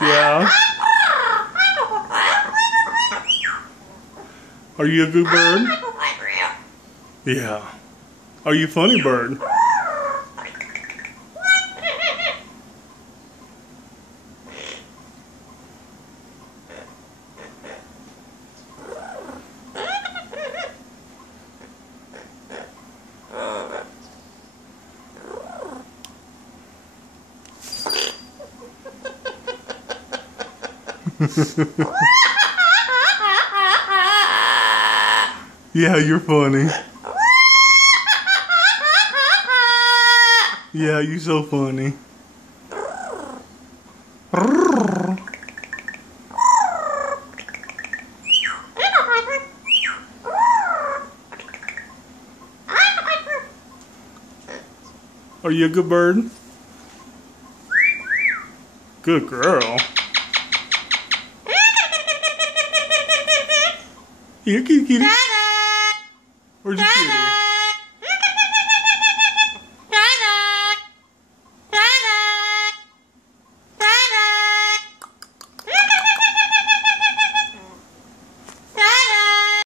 Yeah. Are you a good bird? Yeah. Are you a funny bird? Yeah, you're funny. Yeah, you're so funny. Are you a good bird? Good girl. Here, kitty kitty. Where's your kitty?